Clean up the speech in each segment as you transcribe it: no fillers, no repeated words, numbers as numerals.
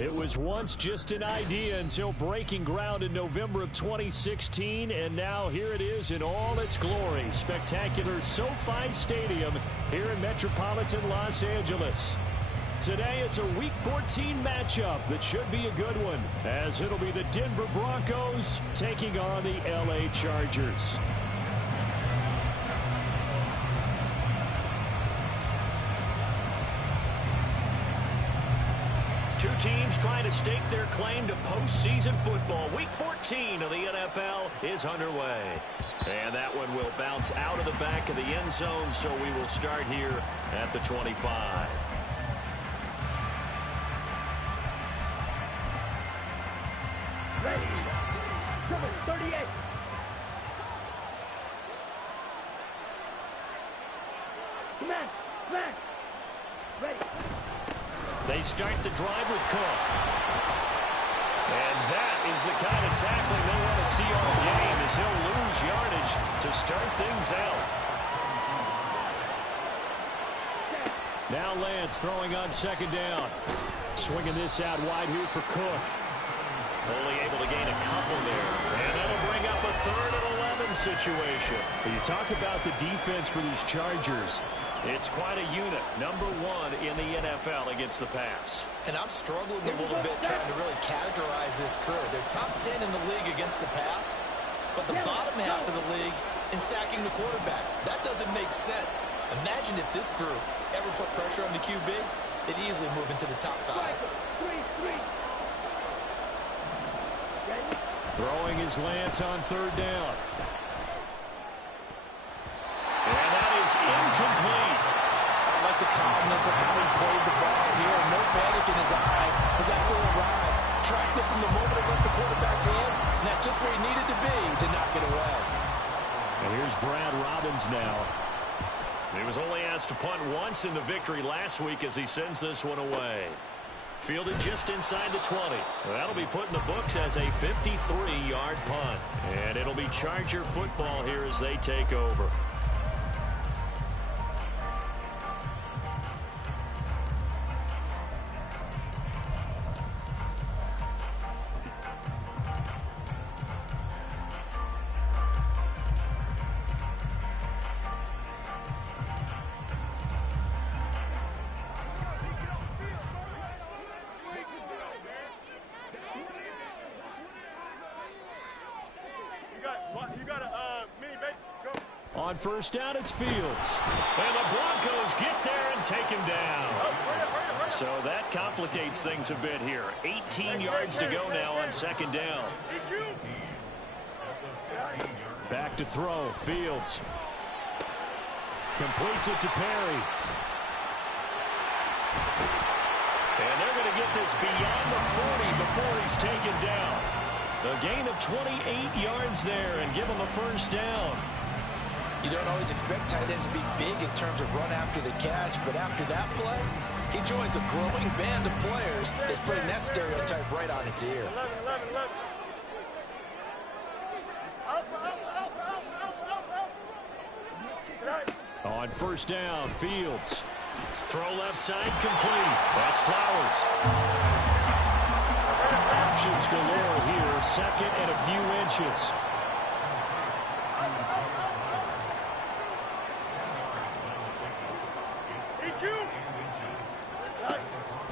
It was once just an idea until breaking ground in November of 2016, and now here it is in all its glory. Spectacular SoFi Stadium here in metropolitan Los Angeles. Today it's a Week 14 matchup that should be a good one, as it'll be the Denver Broncos taking on the LA Chargers. Two teams trying to stake their claim to postseason football. Week 14 of the NFL is underway. And that one will bounce out of the back of the end zone, so we will start here at the 25. Ready. Number 38. Man. Ready. They start the drive with Cook. And that is the kind of tackling they want to see all game, as he'll lose yardage to start things out. Now Lance throwing on second down. Swinging this out wide here for Cook. Only able to gain a couple there. And that'll bring up a 3rd and 11 situation. When you talk about the defense for these Chargers, it's quite a unit, number 1 in the NFL against the pass. And I'm struggling a little bit trying to really categorize this crew. They're top 10 in the league against the pass, but the bottom half of the league in sacking the quarterback. That doesn't make sense. Imagine if this group ever put pressure on the QB, they'd easily move into the top 5. Throwing his Lance on 3rd down. And that is incomplete. I like the calmness of how he played the ball here. No panic in his eyes as that throw arrived. Tracked it from the moment it left the quarterback's hand, and that's just where he needed to be to knock it away. And here's Brad Robbins now. He was only asked to punt once in the victory last week as he sends this one away. Fielded just inside the 20. That'll be put in the books as a 53-yard punt. And it'll be Charger football here as they take over. On 1st down, it's Fields. And the Broncos get there and take him down. So that complicates things a bit here. 18 yards to go now on 2nd down. Back to throw. Fields completes it to Perry. And they're going to get this beyond the 40 before he's taken down. A gain of 28 yards there and give him a 1st down. You don't always expect tight ends to be big in terms of run after the catch, but after that play, he joins a growing band of players that's putting that stereotype right on its ear. 11. On 1st down, Fields. Throw left side complete. That's Flowers. Options galore here. 2nd and a few inches.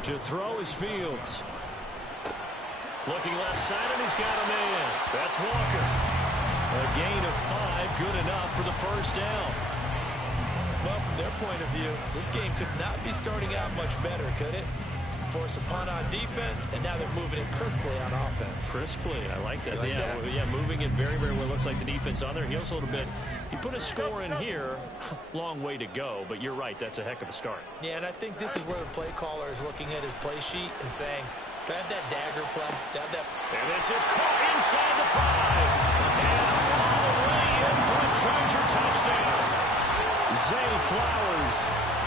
To throw is Fields. Looking left side, and he's got a man. That's Walker. A gain of 5, good enough for the 1st down. Well, from their point of view, this game could not be starting out much better, could it? Force a punt on defense, and now they're moving it crisply on offense. Crisply, I like that. Like that? Yeah, moving it very, very well. Looks like the defense on their heels a little bit. He put a score in here. Long way to go, but you're right. That's a heck of a start. Yeah, and I think this is where the play caller is looking at his play sheet and saying, do I have that dagger play? Do I have that? And this is caught inside the 5. And all the way in for a Charger touchdown. Zay Flowers.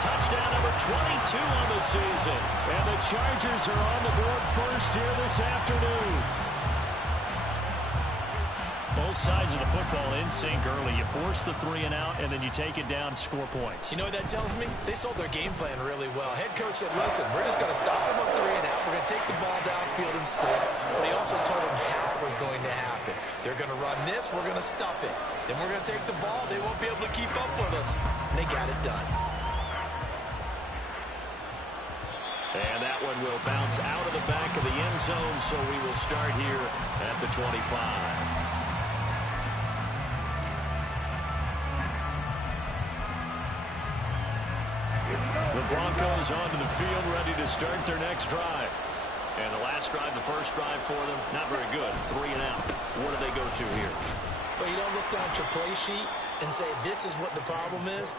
Touchdown number 22 on the season. And the Chargers are on the board first here this afternoon. both sides of the football in sync early. You force the 3 and out, and then you take it down, score points. You know what that tells me? They sold their game plan really well. Head coach said, listen, we're just going to stop them on 3 and out. We're going to take the ball downfield and score. But he also told them how it was going to happen. They're going to run this. We're going to stop it. Then we're going to take the ball. They won't be able to keep up with us. And they got it done. And that one will bounce out of the back of the end zone, so we will start here at the 25. The Broncos onto the field, ready to start their next drive. And the last drive, the first drive for them, not very good. 3 and out. What do they go to here? But you don't look down at your play sheet and say, this is what the problem is.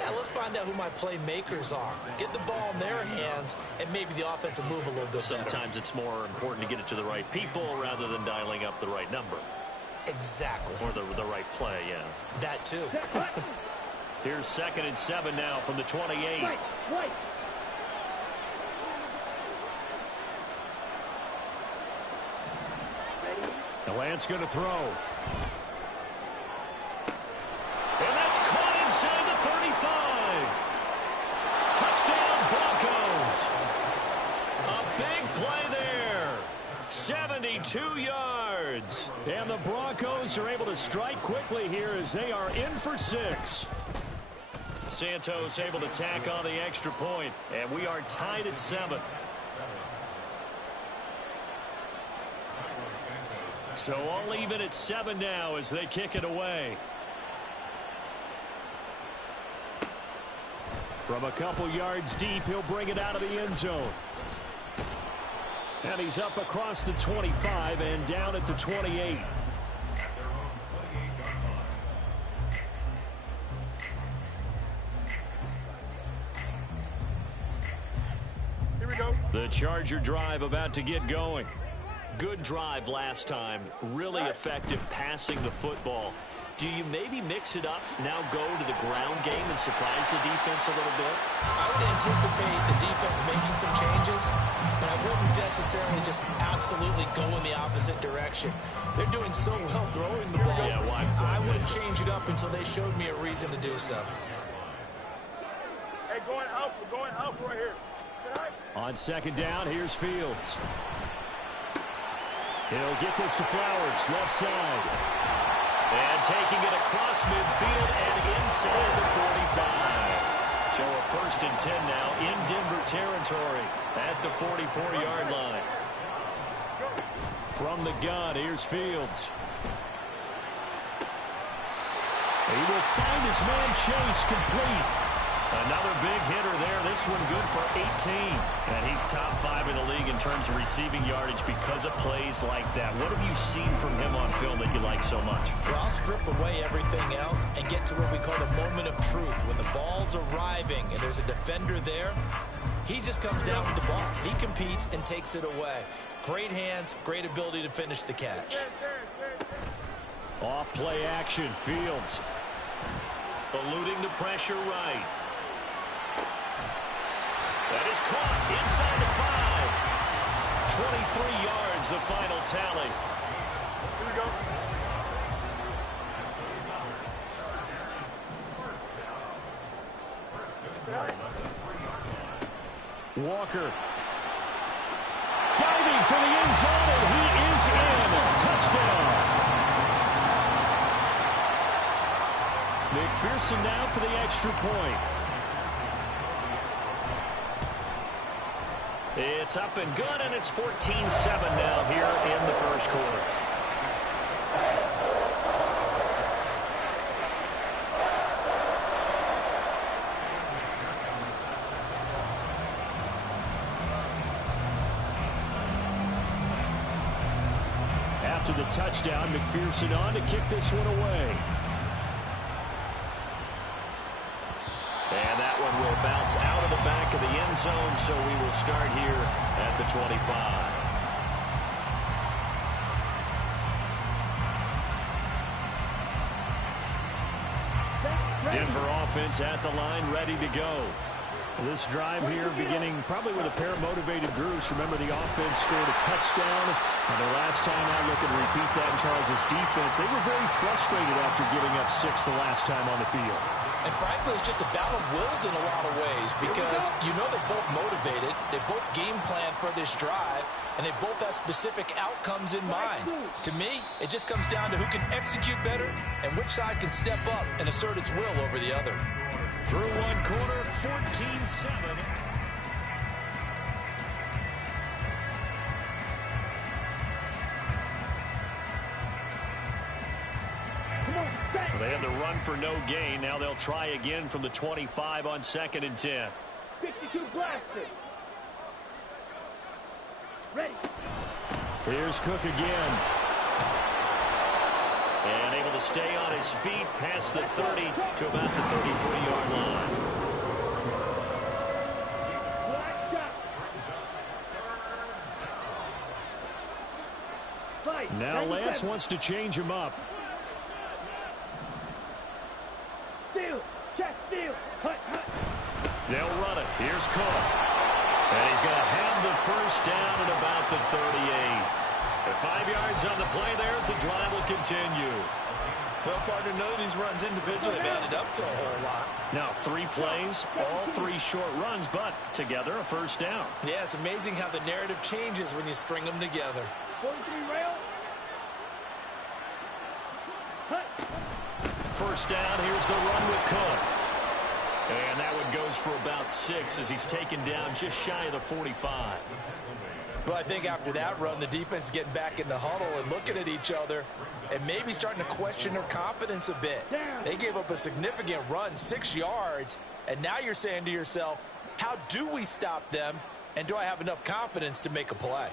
Yeah, let's find out who my playmakers are. Get the ball in their hands, and maybe the offense will move a little bit better. Sometimes it's more important to get it to the right people rather than dialing up the right number. Exactly. Or the right play, yeah. That too. Here's 2nd and 7 now from the 28. Right. The Lance going to throw. And that's caught inside the 35. Touchdown, Broncos. A big play there. 72 yards. And the Broncos are able to strike quickly here as they are in for 6. Santos able to tack on the extra point, and we are tied at 7. So all even at 7 now as they kick it away. From a couple yards deep, he'll bring it out of the end zone. And he's up across the 25 and down at the 28. Here we go. The Charger drive about to get going. Good drive last time. Really effective passing the football. Do you maybe mix it up, now go to the ground game and surprise the defense a little bit? I would anticipate the defense making some changes, but I wouldn't necessarily just absolutely go in the opposite direction. They're doing so well throwing the ball. Yeah, why? I wouldn't change it up until they showed me a reason to do so. Hey, going out. We're going out right here. On 2nd down, here's Fields. He'll get this to Flowers, left side. And taking it across midfield and inside the 45. So a 1st and 10 now in Denver territory at the 44-yard line. From the gun, here's Fields. He will find his man Chase complete. Another big hitter there. This one good for 18. And he's top 5 in the league in terms of receiving yardage because of plays like that. What have you seen from him on film that you like so much? Well, I'll strip away everything else and get to what we call the moment of truth. When the ball's arriving and there's a defender there, he just comes down with the ball. He competes and takes it away. Great hands, great ability to finish the catch. Off play action, Fields. Eluding the pressure right. That is caught inside the 5. 23 yards, the final tally. Here we go. Walker. Diving for the end zone, and he is in. Touchdown. McPherson now for the extra point. It's up and good, and it's 14-7 now here in the first quarter. After the touchdown, McPherson on to kick this one away. And that one will bounce out of the back of the end zone, so we will start here at the 25. Denver offense at the line, ready to go. This drive here beginning probably with a pair of motivated groups. Remember, the offense scored a touchdown. And the last time out, looking to repeat that in Charles' defense. They were very frustrated after giving up 6 the last time on the field. And frankly, it's just a battle of wills in a lot of ways because you know they're both motivated. They both game plan for this drive, and they both have specific outcomes in mind. To me, it just comes down to who can execute better and which side can step up and assert its will over the other. Through one quarter, 14-7. They had the run for no gain. Now they'll try again from the 25 on 2nd and 10. 62 blaster. Ready. Here's Cook again. And able to stay on his feet past the 30 to about the 33-yard line. Now Lance wants to change him up. Steal. Check steal. Hut, hut. They'll run it. Here's Cook. And he's going to have the first down at about the 38. The 5 yards on the play there as the drive will continue. Well, partner, none of these runs individually have added up to a whole lot. Now 3 plays, all 3 short runs, but together a first down. Yeah, it's amazing how the narrative changes when you string them together. 43 rail. Hut. First down, here's the run with Cook. And that one goes for about 6 as he's taken down just shy of the 45. Well, I think after that run, the defense is getting back in the huddle and looking at each other and maybe starting to question their confidence a bit. They gave up a significant run, 6 yards, and now you're saying to yourself, how do we stop them, and do I have enough confidence to make a play?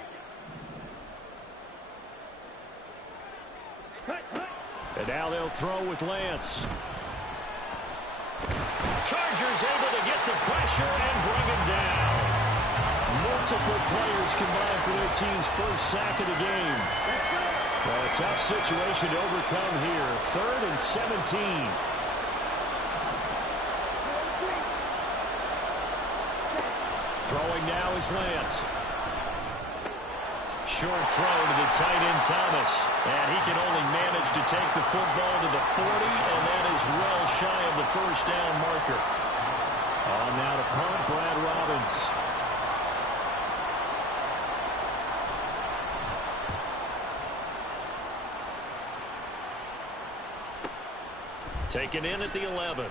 And now they'll throw with Lance. Chargers able to get the pressure and bring him down. Multiple players combined for their team's first sack of the game. Well, a tough situation to overcome here. 3rd and 17. Throwing now is Lance. Short throw to the tight end Thomas. And he can only manage to take the football to the 40, and that is well shy of the first down marker. On now to punt, Brad Robbins. Taken in at the 11.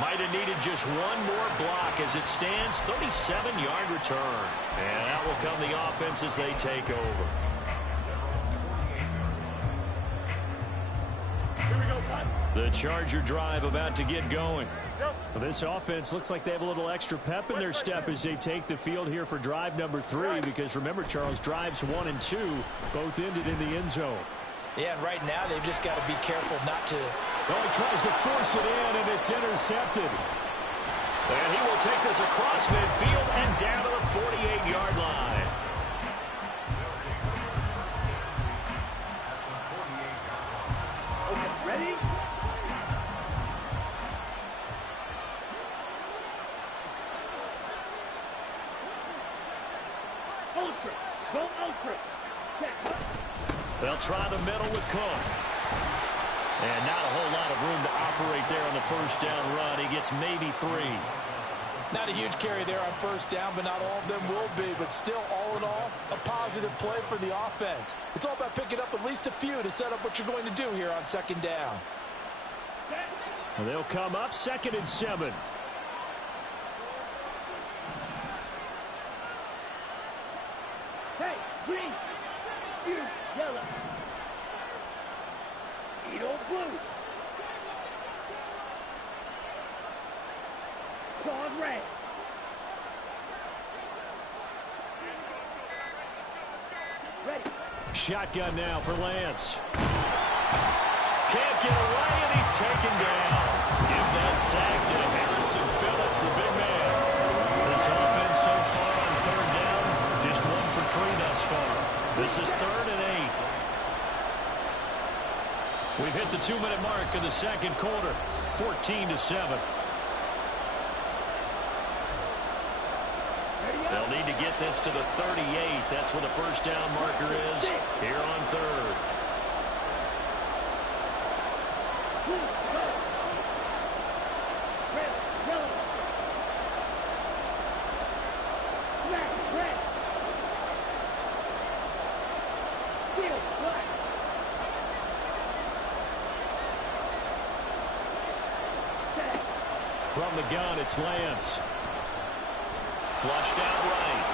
Might have needed just one more block as it stands. 37-yard return. And that will come the offense as they take over. Here we go, son. The Charger drive about to get going. Well, this offense looks like they have a little extra pep in their step as they take the field here for drive number 3. Because remember, Charles, drives 1 and 2 both ended in the end zone. Yeah, and right now they've just got to be careful not to... Oh, he tries to force it in, and it's intercepted. And he will take this across midfield and down to the 48-yard line. Okay, ready? Ultra. Go ultra. Check. They'll try the middle with Cook. And not a whole lot of room to operate there on the first down run. He gets maybe 3. Not a huge carry there on first down, but not all of them will be. But still, all in all, a positive play for the offense. It's all about picking up at least a few to set up what you're going to do here on 2nd down. And they'll come up 2nd and 7. Hey, green. You, yellow. Edo blue. Dog red. Ready. Shotgun now for Lance. Can't get away, and he's taken down. Give that sack to Harrison Phillips, the big man. This offense so far on 3rd down, just 1 for 3 thus far. This is 3rd and 8. We've hit the 2-minute mark of the second quarter, 14-7. They'll need to get this to the 38. That's where the first down marker is here on third. From the gun, it's Lance. Flushed out right.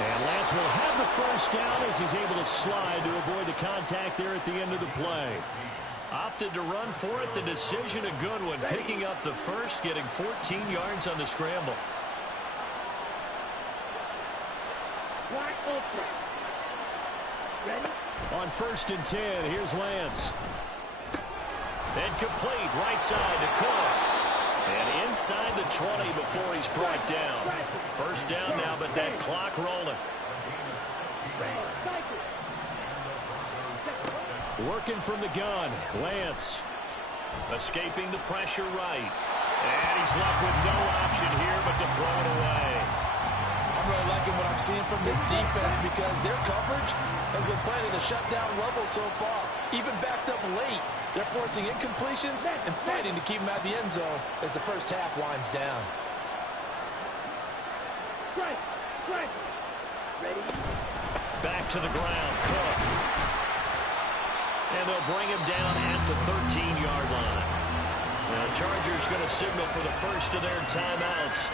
And Lance will have the first down as he's able to slide to avoid the contact there at the end of the play. Opted to run for it. The decision a good one. Picking up the first, getting 14 yards on the scramble. Ready? On 1st and 10, here's Lance. And complete right side to Cook. And inside the 20 before he's brought down. First down now, but that clock rolling. Working from the gun, Lance. Escaping the pressure right. And he's left with no option here but to throw it away. I'm really liking what I'm seeing from this defense because their coverage has been playing at a shutdown level so far. Even backed up late. They're forcing incompletions and fighting to keep them out of the end zone as the first half winds down. Ready? Back to the ground, Cook. And they'll bring him down at the 13-yard line. Now, the Chargers going to signal for the first of their timeouts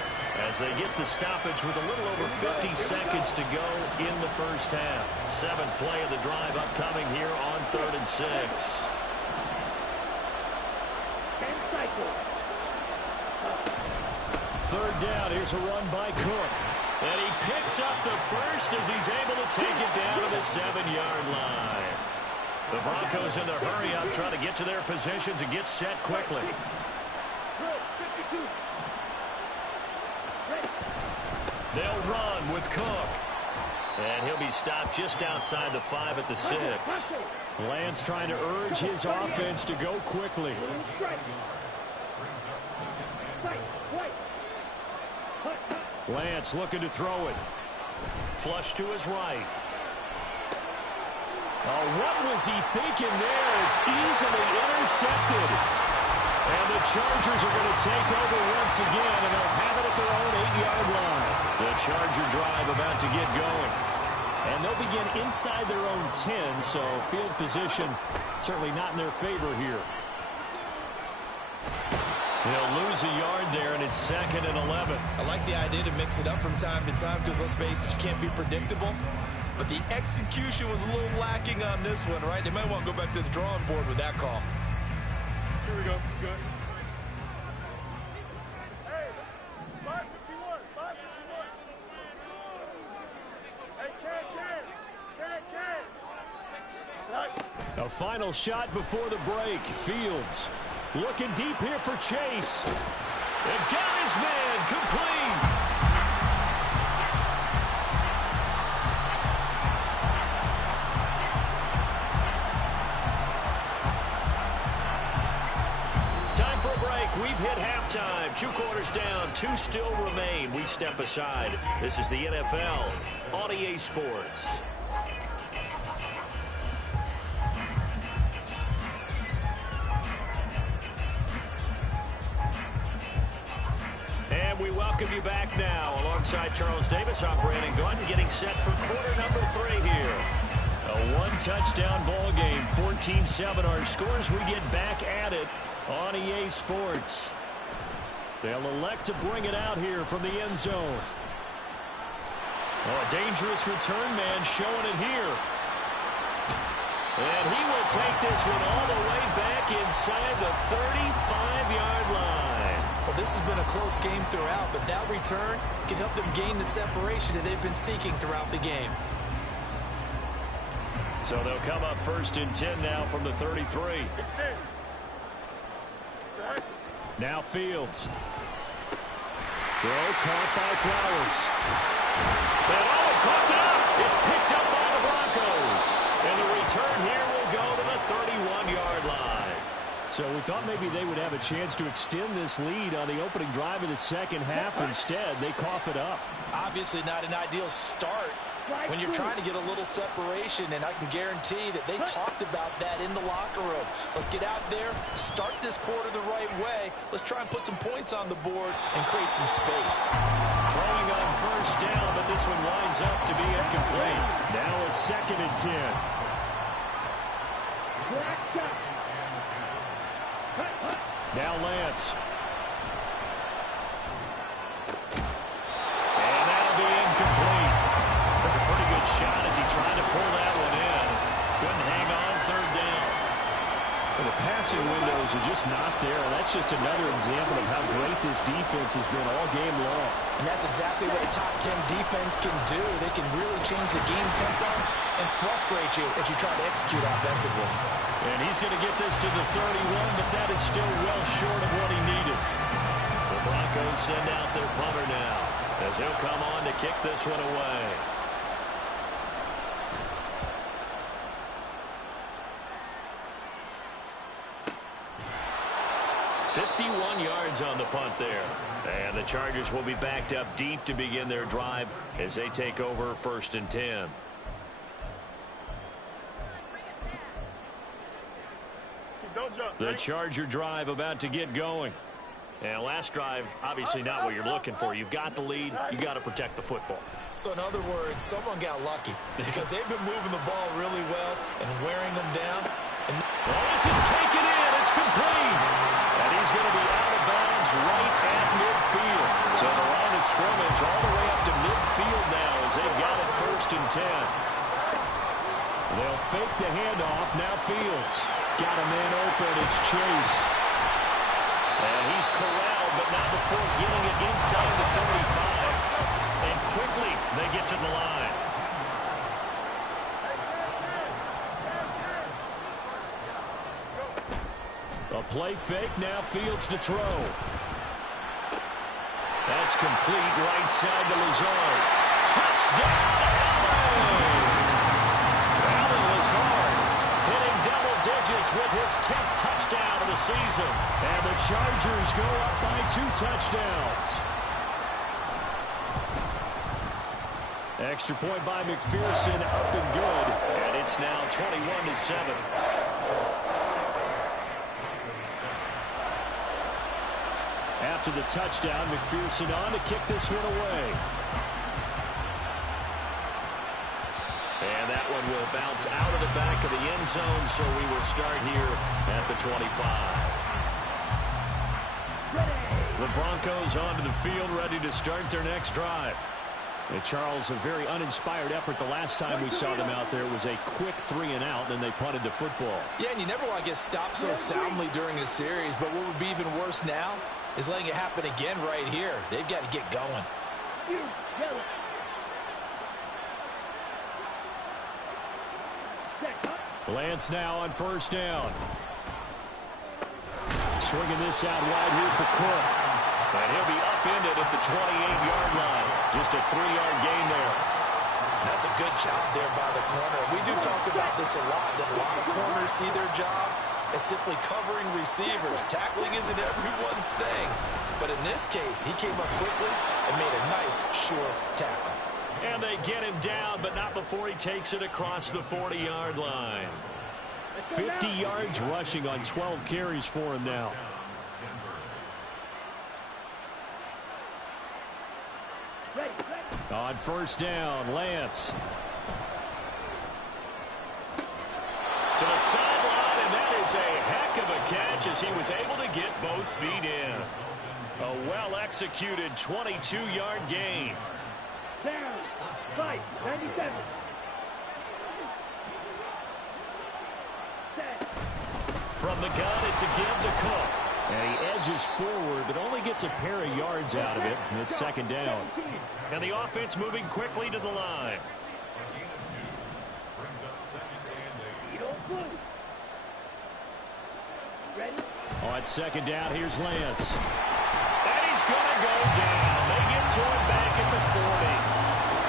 as they get the stoppage with a little over 50 seconds to go in the first half. 7th play of the drive upcoming here on 3rd and 6. Third down, here's a run by Cook. And he picks up the first as he's able to take it down to the 7-yard line. The Broncos in the hurry-up trying to get to their positions and get set quickly. They'll run with Cook. And he'll be stopped just outside the 5 at the 6. Lance trying to urge his offense to go quickly. Lance looking to throw it. Flush to his right. Oh, what was he thinking there? It's easily intercepted. And the Chargers are going to take over once again, and they'll have it at their own 8-yard line. The Charger drive about to get going. And they'll begin inside their own 10, so field position certainly not in their favor here. They'll lose a yard there, and it's 2nd and 11. I like the idea to mix it up from time to time because, let's face it, you can't be predictable. But the execution was a little lacking on this one, right? They might want to go back to the drawing board with that call. Here we go. Good. Hey, 551. 551. Hey, A final shot before the break. Fields looking deep here for Chase. And got his man complete. Time for a break. We've hit halftime. 2 quarters down. 2 still remain. We step aside. This is the NFL on EA Sports. And we welcome you back now. Alongside Charles Davis, I'm Brandon Gaudin, getting set for quarter number 3 here. A 1-touchdown ball game, 14-7 our scores. We get back at it on EA Sports. They'll elect to bring it out here from the end zone. Oh, a dangerous return man showing it here. And he will take this one all the way back inside the 35-yard line. Well, this has been a close game throughout, but that return can help them gain the separation that they've been seeking throughout the game. So they'll come up 1st and 10 now from the 33. Now Fields. Throw caught by Flowers. And oh, it caught up. It's picked up by the Broncos. And the return here will go to the 31-yard line. So we thought maybe they would have a chance to extend this lead on the opening drive of the second half. Instead, they cough it up. Obviously not an ideal start when you're trying to get a little separation, and I can guarantee that they talked about that in the locker room. Let's get out there, start this quarter the right way. Let's try and put some points on the board and create some space. Throwing on first down, but this one winds up to be incomplete. Now a 2nd and 10. Now Lance. And that'll be incomplete. Took a pretty good shot as he tried to pull that one in. Couldn't hang on 3rd down. Well, the passing windows are just not there. That's just another example of how great this defense has been all game long. And that's exactly what a top 10 defense can do. They can really change the game tempo and frustrate you as you try to execute offensively. And he's going to get this to the 31, but that is still well short of what he needed. The Broncos send out their punter now as he'll come on to kick this one away. .51 yards on the punt there. And the Chargers will be backed up deep to begin their drive as they take over 1st and 10. The Charger drive about to get going. And last drive, obviously not what you're looking for. You've got the lead. You've got to protect the football. So in other words, someone got lucky because they've been moving the ball really well and wearing them down. And this is taken in. It's complete. And he's going to be out of bounds right at midfield. So the line of scrimmage all the way up to midfield now as they've got it 1st and 10. They'll fake the handoff. Now Fields. Got a man open. It's Chase. And he's corralled, but not before getting it inside the 35. And quickly, they get to the line. A play fake. Now Fields to throw. That's complete. Right side to Lazard. Touchdown, Allen! Allen Lazard hitting double digits with his 10th touchdown of the season. And the Chargers go up by 2 touchdowns. Extra point by McPherson, up and good. And it's now 21-7. After the touchdown, McPherson on to kick this one away. And that one will bounce out of the back of the end zone, so we will start here at the 25. The Broncos onto the field, ready to start their next drive. And Charles, a very uninspired effort the last time we saw them out there. It was a quick 3-and-out, and they punted the football. Yeah, and you never want to get stopped so soundly during a series, but what would be even worse now is letting it happen again right here. They've got to get going. Lance now on 1st down. Swinging this out wide here for Cook. And he'll be upended at the 28-yard line. Just a 3-yard gain there. That's a good job there by the corner. We do talk about this a lot, that a lot of corners see their job as simply covering receivers. Tackling isn't everyone's thing. But in this case, he came up quickly and made a nice, sure tackle. And they get him down, but not before he takes it across the 40-yard line. 50 yards rushing on 12 carries for him now. On 1st down, Lance. To the sideline, and that is a heck of a catch as he was able to get both feet in. A well-executed 22-yard gain. Down, fight, 97. From the gun, it's a give to Cook. And he edges forward, but only gets a pair of yards out of it. And it's 2nd down. And the offense moving quickly to the line. On 2nd down, here's Lance. And he's going to go down. They get to him back at the 40.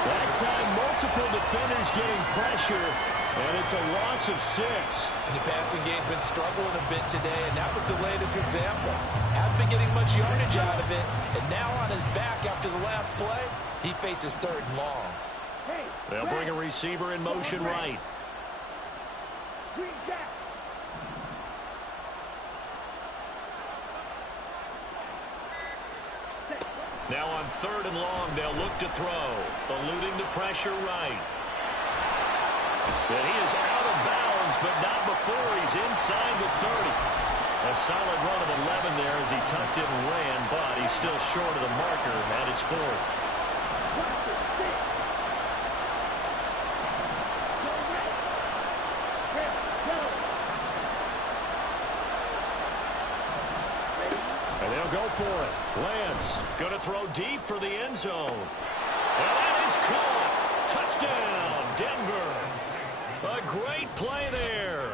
That time, multiple defenders getting pressure. And it's a loss of 6. And the passing game's been struggling a bit today, and that was the latest example. Hasn't been getting much yardage out of it, and now on his back after the last play, he faces 3rd and long. They'll bring a receiver in motion right. Now on 3rd and long, they'll look to throw. Eluding the pressure right. And he is out of bounds, but not before he's inside the 30. A solid run of 11 there as he tucked it and ran, but he's still short of the marker at its 4th. And they'll go for it. Lance going to throw deep for the end zone. And that is caught. Touchdown, Denver. A great play there.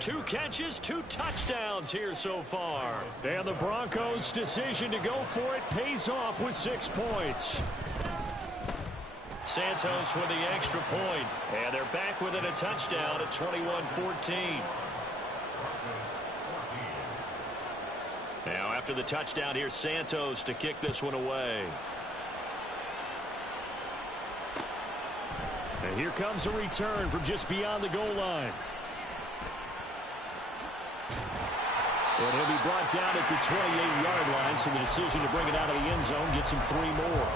2 catches, 2 touchdowns here so far. And the Broncos' decision to go for it pays off with 6 points. Santos with the extra point. And they're back within a touchdown at 21-14. Now after the touchdown, here's Santos to kick this one away. And here comes a return from just beyond the goal line. And he'll be brought down at the 28-yard line, so the decision to bring it out of the end zone gets him 3 more.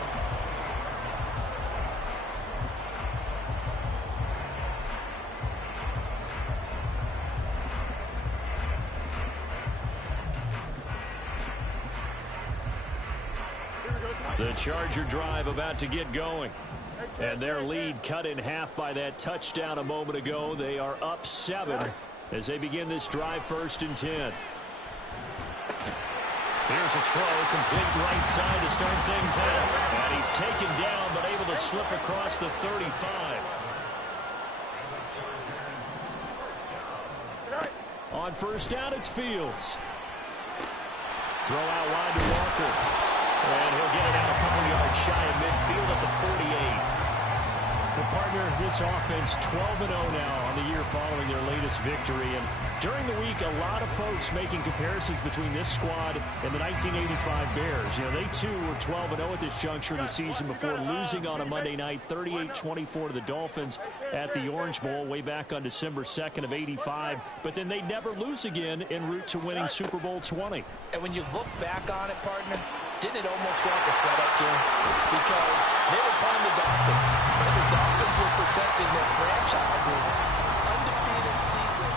The Charger drive about to get going. And their lead cut in half by that touchdown a moment ago. They are up 7 as they begin this drive 1st and 10. Here's a throw, complete right side to start things out. And he's taken down but able to slip across the 35. On 1st down, it's Fields. Throw out wide to Walker. And he'll get it out a couple yards shy of midfield at the 48. The partner, this offense 12-0 now on the year following their latest victory. And during the week, a lot of folks making comparisons between this squad and the 1985 Bears. You know, they too were 12-0 at this juncture of the season before losing on a Monday night 38-24 to the Dolphins at the Orange Bowl way back on December 2nd of '85. But then they'd never lose again en route to winning Super Bowl 20. And when you look back on it, partner, didn't it almost feel like a setup game? Because they were playing the Dolphins, and the Dolphins were protecting their franchise's undefeated season.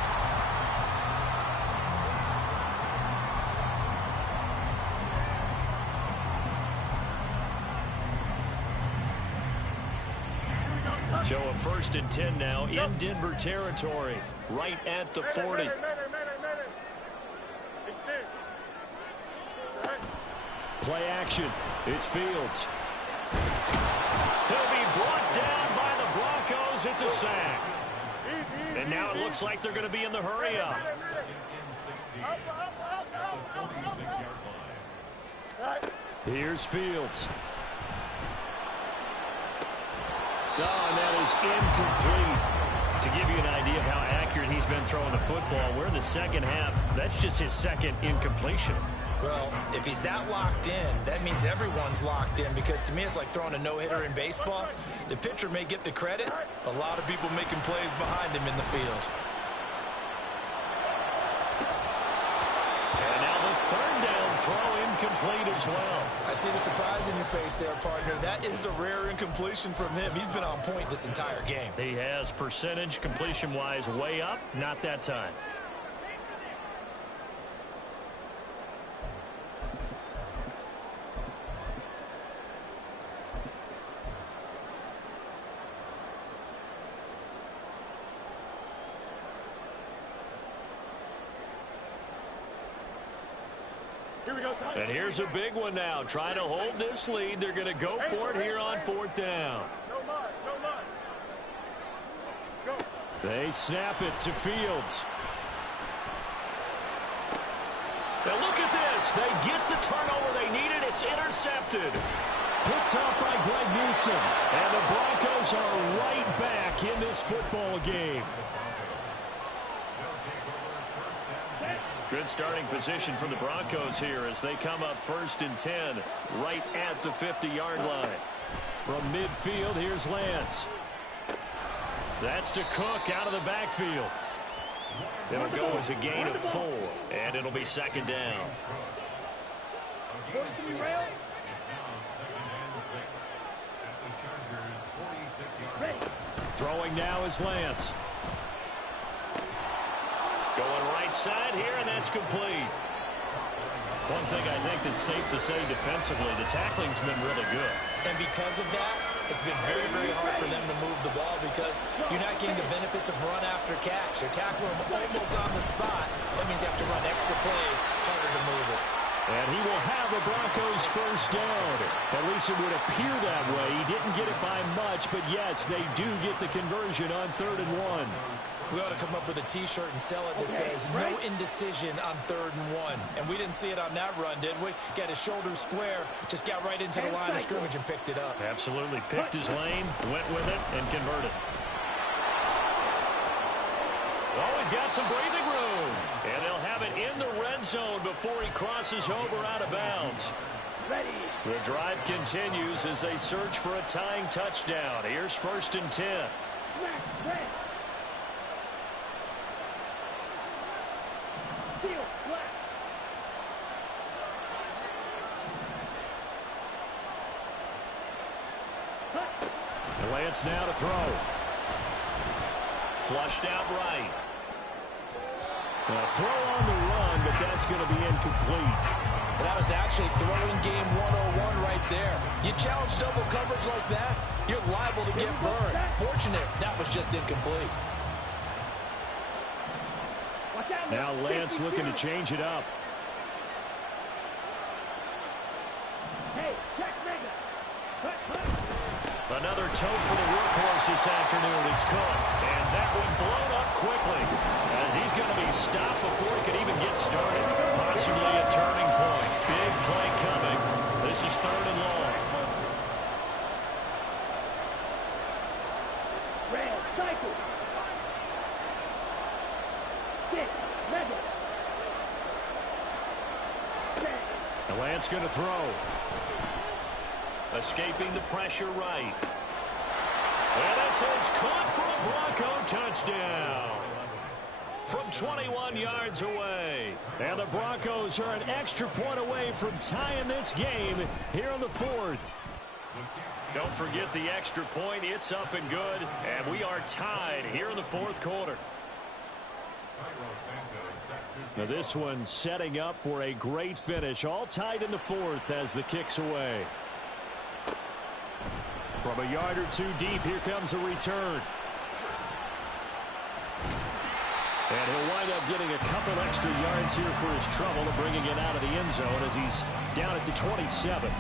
So a 1st and 10 now in Denver territory, right at the 40. Play action. It's Fields. He'll be brought down by the Broncos. It's a sack. And now it looks like they're going to be in the hurry up. Here's Fields. Oh, and that is incomplete. To give you an idea of how accurate he's been throwing the football, we're in the second half. That's just his 2nd incompletion. Well, if he's that locked in, that means everyone's locked in, because to me it's like throwing a no-hitter in baseball. The pitcher may get the credit, a lot of people making plays behind him in the field. And now the 3rd down throw incomplete as well. I see the surprise in your face there, partner. That is a rare incompletion from him. He's been on point this entire game. He has percentage completion-wise way up, not that time. And here's a big one now. Trying to hold this lead. They're going to go for it here on 4th down. They snap it to Fields. Now look at this. They get the turnover they needed. It's intercepted. Picked off by Greg Newsome. And the Broncos are right back in this football game. Good starting position for the Broncos here as they come up 1st and 10 right at the 50-yard line. From midfield, here's Lance. That's to Cook out of the backfield. It'll go as a gain of 4, and it'll be 2nd down. Throwing now is Lance. Going right side here, and that's complete. One thing I think that's safe to say defensively, the tackling's been really good. And because of that, it's been very, very hard for them to move the ball because you're not getting the benefits of run after catch. They're tackling them almost on the spot. That means you have to run extra plays, harder to move it. And he will have the Broncos 1st down. At least it would appear that way. He didn't get it by much, but yes, they do get the conversion on 3rd and 1. We ought to come up with a T-shirt and sell it that says, no indecision on 3rd and 1. And we didn't see it on that run, did we? Got his shoulders square, just got right into the line of scrimmage and picked it up. Absolutely. Picked his lane, went with it, and converted. Always got some breathing room. And they'll have it in the red zone before he crosses over out of bounds. The drive continues as they search for a tying touchdown. Here's 1st and 10. Lance now to throw. Flushed out right. A throw on the run, but that's going to be incomplete. That was actually throwing game 101 right there. You challenge double coverage like that, you're liable to get burned. Fortunate, that was just incomplete. Now Lance looking to change it up. Another tote for the workhorse this afternoon. It's Cook. And that one blown up quickly as he's going to be stopped before he can even get started. Possibly a turning point. Big play coming. This is 3rd and long. Cycle. And Lance going to throw. Escaping the pressure right. And this is caught for a Bronco touchdown. From 21 yards away. And the Broncos are an extra point away from tying this game here in the 4th. Don't forget the extra point. It's up and good. And we are tied here in the 4th quarter. Now this one setting up for a great finish. All tied in the 4th as the kick's away. From a yard or two deep, here comes a return. And he'll wind up getting a couple extra yards here for his trouble and bringing it out of the end zone as he's down at the 27.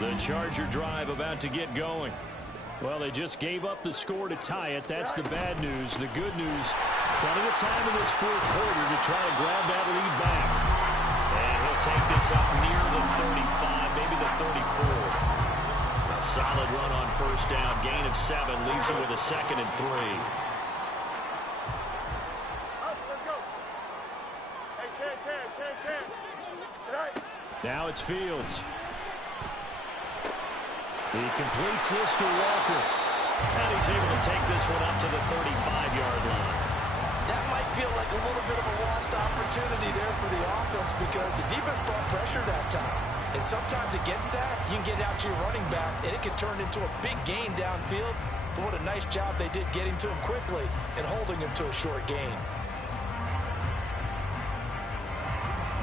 The Charger drive about to get going. Well, they just gave up the score to tie it. That's the bad news. The good news, plenty of time in this 4th quarter to try to grab that lead back. And he'll take this up near the 35, maybe the 34. A solid run on 1st down. Gain of 7 leaves him with a 2nd and 3. Now it's Fields. He completes this to Walker. And he's able to take this one up to the 35-yard line. That might feel like a little bit of a lost opportunity there for the offense because the defense brought pressure that time. And sometimes against that, you can get out to your running back, and it can turn into a big gain downfield. But what a nice job they did getting to him quickly and holding him to a short gain.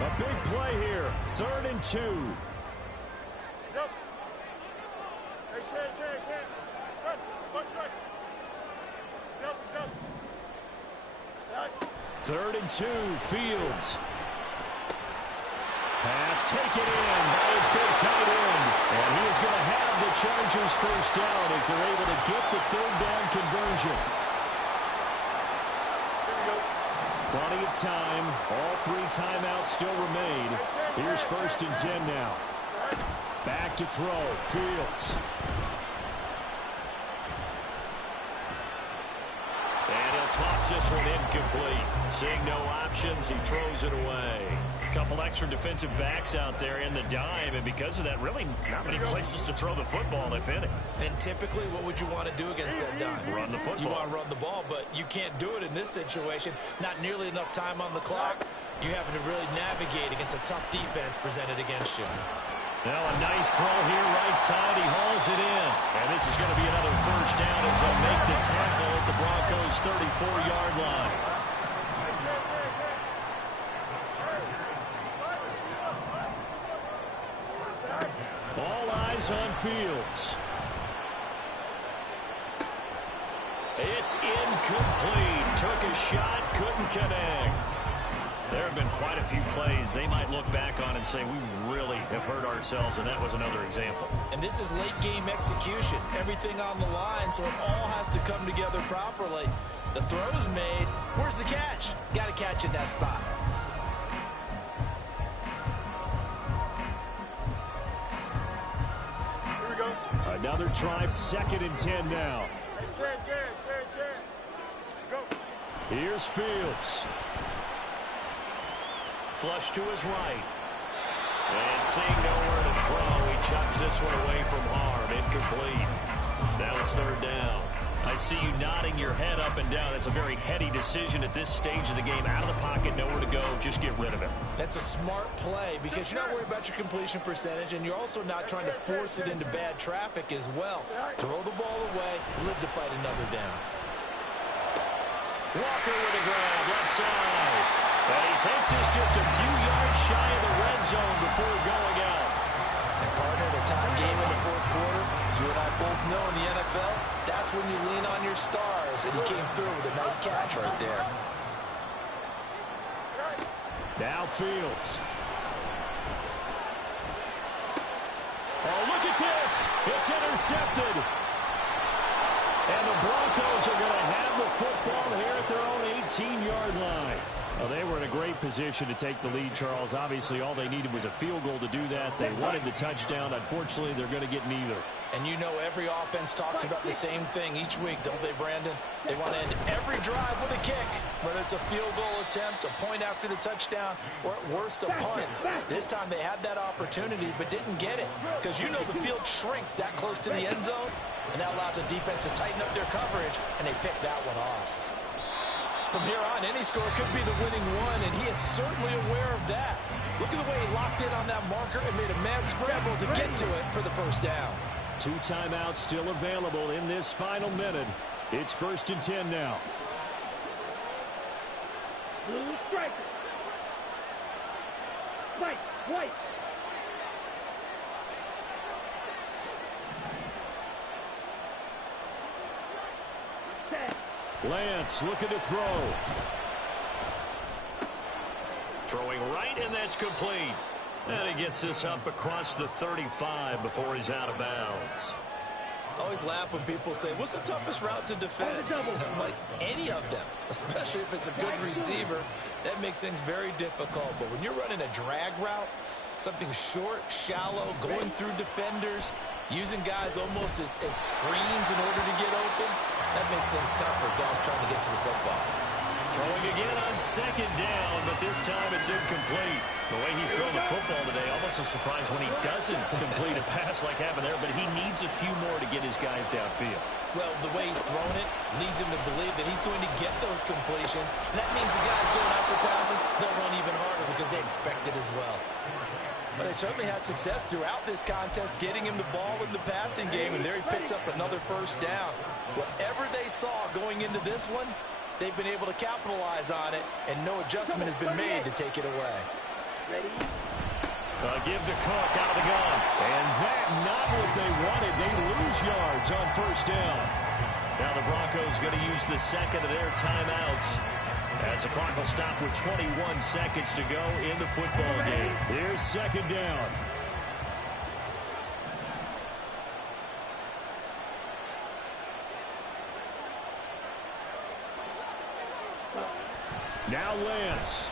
A big play here. 3rd and 2. Yep. 3rd and 2, Fields. Pass taken in by his big tight end. And he is going to have the Chargers 1st down as they're able to get the 3rd down conversion. Plenty of time. All 3 timeouts still remain. Here's 1st and 10 now. Back to throw. Fields. And he'll toss this one incomplete. Seeing no options, he throws it away. A couple extra defensive backs out there in the dime, and because of that, really not many places to throw the football, if any. And typically, what would you want to do against that dime? Run the football. You want to run the ball, but you can't do it in this situation. Not nearly enough time on the clock. You're having to really navigate against a tough defense presented against you. Now a nice throw here, right side. He hauls it in. And this is going to be another 1st down as they'll make the tackle at the Broncos' 34-yard line. All eyes on Fields. It's incomplete. Took a shot, couldn't connect. There have been quite a few plays they might look back on and say, we really have hurt ourselves, and that was another example. And this is late-game execution. Everything on the line, so it all has to come together properly. The throw's made. Where's the catch? Got to catch in that spot. Here we go. Another try, 2nd and 10 now. Go. Here's Fields. Flush to his right. And seeing nowhere to throw, he chucks this one away from harm. Incomplete. Now it's 3rd down. I see you nodding your head up and down. It's a very heady decision at this stage of the game. Out of the pocket, nowhere to go. Just get rid of it. That's a smart play because you're not worried about your completion percentage, and you're also not trying to force it into bad traffic as well. Throw the ball away, live to fight another down. Walker with a grab, left side. And he takes this just a few yards shy of the red zone before going out. And partner, the tie game in the 4th quarter, you and I both know in the NFL, that's when you lean on your stars, and he came through with a nice catch right there. Now Fields. Oh, look at this. It's intercepted. And the Broncos are going to have the football here at their own 18-yard line. Well, they were in a great position to take the lead, Charles. Obviously, all they needed was a field goal to do that. They wanted the touchdown. Unfortunately, they're going to get neither. And you know every offense talks about the same thing each week, don't they, Brandon? They want to end every drive with a kick, whether it's a field goal attempt, a point after the touchdown, or at worst, a punt. This time they had that opportunity but didn't get it because you know the field shrinks that close to the end zone, and that allows the defense to tighten up their coverage, and they pick that one off. From here on, any score could be the winning one, and he is certainly aware of that. Look at the way he locked in on that marker and made a mad scramble to get to it for the 1st down. 2 timeouts still available in this final minute. It's 1st and 10 now. Blue striker. White. Lance looking to throw. Throwing right, and that's complete. And he gets this up across the 35 before he's out of bounds. I always laugh when people say, what's the toughest route to defend? I'm like, any of them, especially if it's a good receiver. That makes things very difficult. But when you're running a drag route, something short, shallow, going through defenders, using guys almost as screens in order to get open, that makes things tough for guys trying to get to the football. Throwing again on 2nd down, but this time it's incomplete. The way he's thrown the football today, almost a surprise when he doesn't complete a pass like happened there, but he needs a few more to get his guys downfield. Well, the way he's thrown it leads him to believe that he's going to get those completions, and that means the guys going after passes, they'll run even harder because they expect it as well. But they certainly had success throughout this contest, getting him the ball in the passing game, and there he picks up another 1st down. Whatever they saw going into this one, they've been able to capitalize on it, and no adjustment has been made to take it away. Ready? Give to Cook out of the gun. And that not what they wanted. They lose yards on 1st down. Now the Broncos going to use the 2nd of their timeouts as the clock will stop with 21 seconds to go in the football game. Here's 2nd down. Now Lance.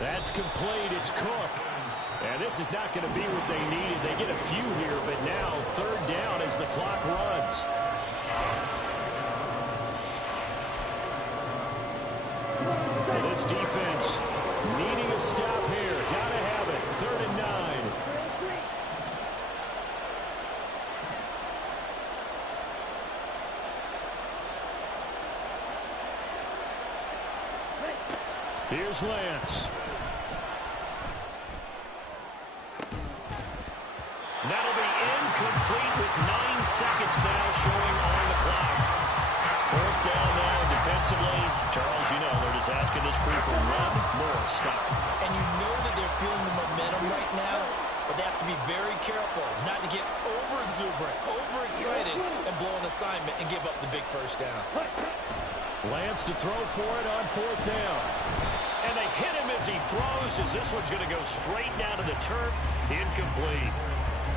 That's complete. It's Cook. And this is not going to be what they needed. They get a few here, but now third down as the clock runs. And this defense needing a stop here. Got to have it. 3rd and 9. Here's Lance. That'll be incomplete with 9 seconds now showing on the clock. 4th down now defensively. Charles, you know they're just asking this crew for one more stop. And you know that they're feeling the momentum right now, but they have to be very careful not to get over-exuberant, overexcited, and blow an assignment and give up the big first down. Lance to throw for it on 4th down. And they hit him as he throws, as this one's going to go straight down to the turf. Incomplete.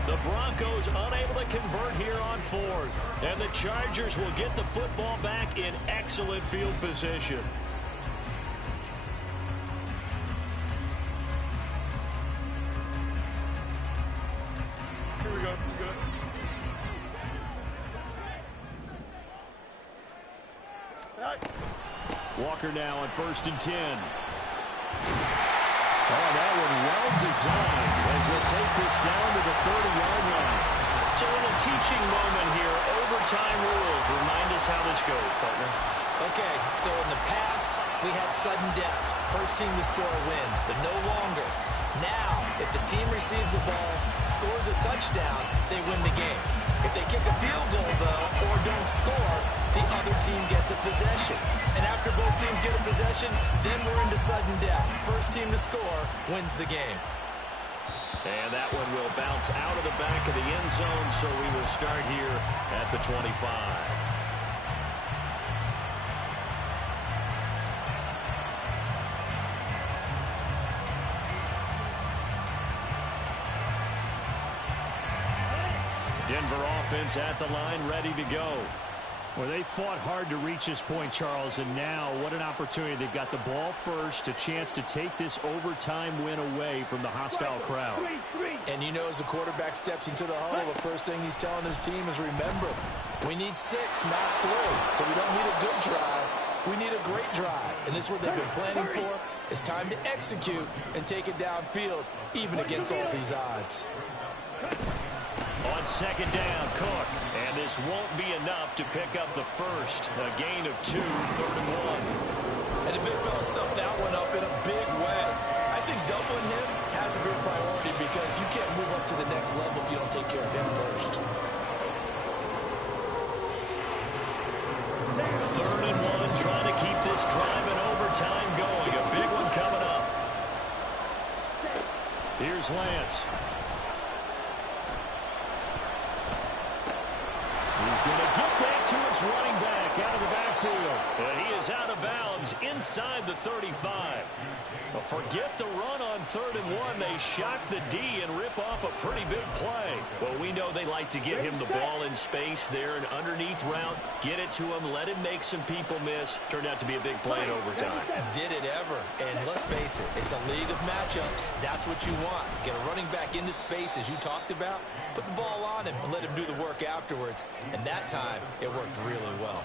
The Broncos unable to convert here on 4th. And the Chargers will get the football back in excellent field position. Here we go. Walker now on 1st and 10. Oh, that one well designed as they'll take this down to the 30-yard line. It's a little teaching moment here. Overtime rules. Remind us how this goes, partner. Okay, so in the past, we had sudden death. First team to score wins, but no longer. Now, if the team receives the ball, scores a touchdown, they win the game. If they kick a field goal, though, or don't score, the other team gets a possession. And after both teams get a possession, then we're into sudden death. First team to score wins the game. And that one will bounce out of the back of the end zone, so we will start here at the 25. Denver offense at the line, ready to go. Well, they fought hard to reach this point, Charles, and now what an opportunity. They've got the ball first, a chance to take this overtime win away from the hostile crowd. And you know, as the quarterback steps into the huddle, the first thing he's telling his team is, remember, we need 6, not 3. So we don't need a good drive. We need a great drive. And this is what they've been planning for. It's time to execute and take it downfield, even against all these odds. On 2nd down, Cook. And this won't be enough to pick up the first. A gain of 2, 3rd and 1. And the big fella stuffed that one up in a big way. I think doubling him has to be a priority because you can't move up to the next level if you don't take care of him first. 3rd and 1, trying to keep this drive in overtime going. A big one coming up. Here's Lance. He's going to get that to his running back out of the backfield. And he is out of bounds inside the 35. Well, forget the run on 3rd and 1. They shock the D and rip off a pretty big play. Well, we know they like to get him the ball in space there, an underneath route. Get it to him, let him make some people miss. Turned out to be a big play in overtime. Did it ever. And let's face it, it's a league of matchups. That's what you want. Get a running back into space, as you talked about. Put the ball on him and let him do the work afterwards. And that time, it worked really well.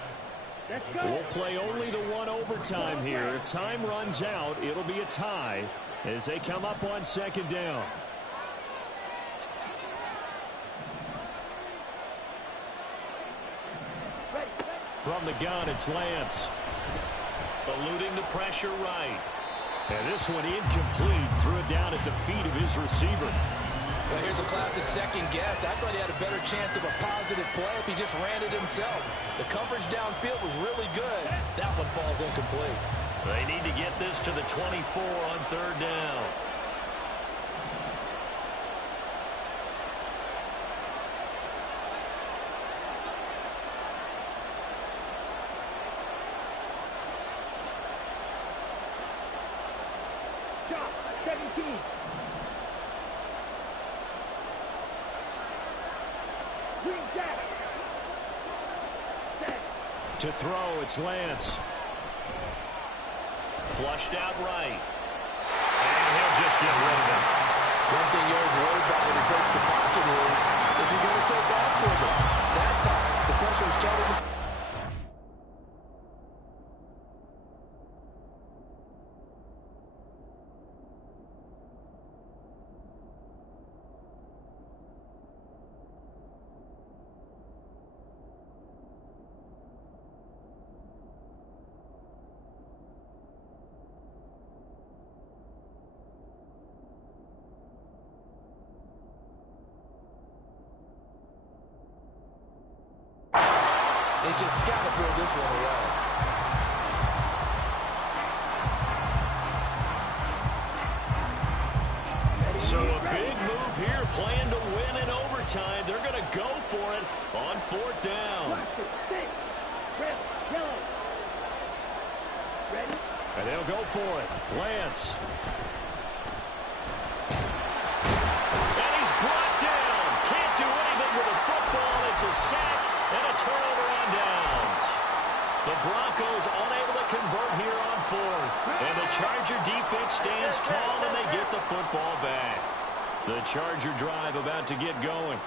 We'll play only the one overtime here. If time runs out, it'll be a tie as they come up on 2nd down. From the gun, it's Lance. Eluding the pressure right. And this one incomplete. Threw it down at the feet of his receiver. Well, here's a classic second guess. I thought he had a better chance of a positive play if he just ran it himself. The coverage downfield was really good. That one falls incomplete. They need to get this to the 24 on 3rd down. Shot, 17. Green jack. To throw, it's Lance. flushed out right. And he'll just get rid of it. One thing you always worry about when he breaks the pocket is he going to take off with it? That time, the pressure was starting to... He's just got to throw this one away. So a big move here, playing to win in overtime. They're going to go for it on 4th down. Ready? And they'll go for it. Lance. And he's brought down. Can't do anything with a football. It's a sack and a turnover on downs. The Broncos unable to convert here on 4th. And the Charger defense stands tall and they get the football back. The Charger drive about to get going.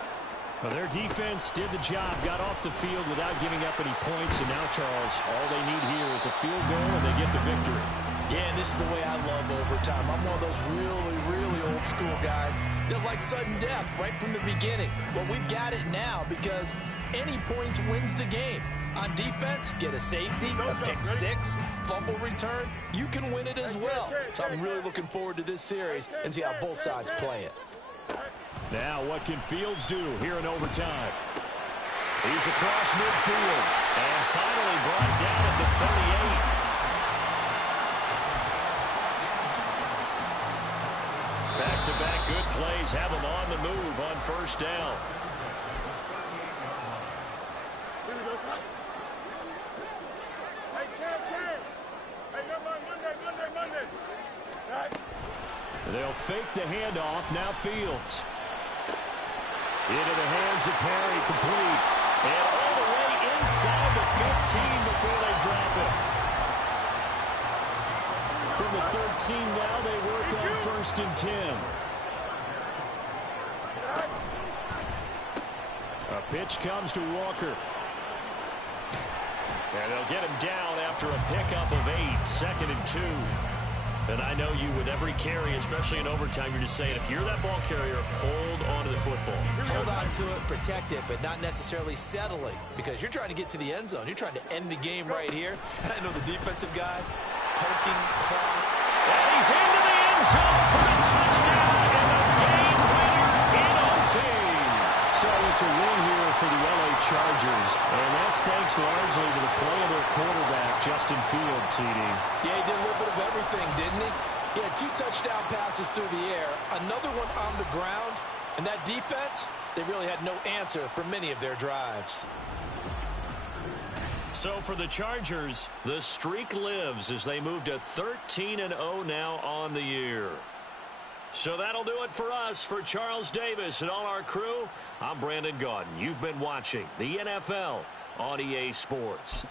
Well, their defense did the job, got off the field without giving up any points, and now, Charles, all they need here is a field goal, and they get the victory. Yeah, and this is the way I love overtime. I'm one of those really, really old school guys that like sudden death right from the beginning. Well, we've got it now because any points wins the game. On defense, get a safety, a pick six, fumble return. You can win it as well. So I'm really looking forward to this series and see how both sides play it. Now, what can Fields do here in overtime? He's across midfield and finally brought down at the 38. Back-to-back good plays have him on the move on 1st down. They'll fake the handoff. Now Fields. Into the hands of Perry, complete. And all the way inside the 15 before they drop it. From the 13 now, they work on 1st and 10. A pitch comes to Walker. And they'll get him down after a pickup of 8, 2nd and 2. And I know you, with every carry, especially in overtime, you're just saying, if you're that ball carrier, hold on to the football. Hold on to it, protect it, but not necessarily settling, because you're trying to get to the end zone. You're trying to end the game right here. And I know the defensive guys poking, clawing. And he's into the end zone for a touchdown and a game winner in OT. So it's a win here for the LA Chargers, and that's thanks largely to the play of their quarterback, Justin Fields, CD. Yeah, he did a little bit of everything, didn't he? He had 2 touchdown passes through the air, another one on the ground, and that defense, they really had no answer for many of their drives. So for the Chargers, the streak lives as they move to 13-0 now on the year. So that'll do it for us. For Charles Davis and all our crew, I'm Brandon Gaudin. You've been watching the NFL on EA Sports.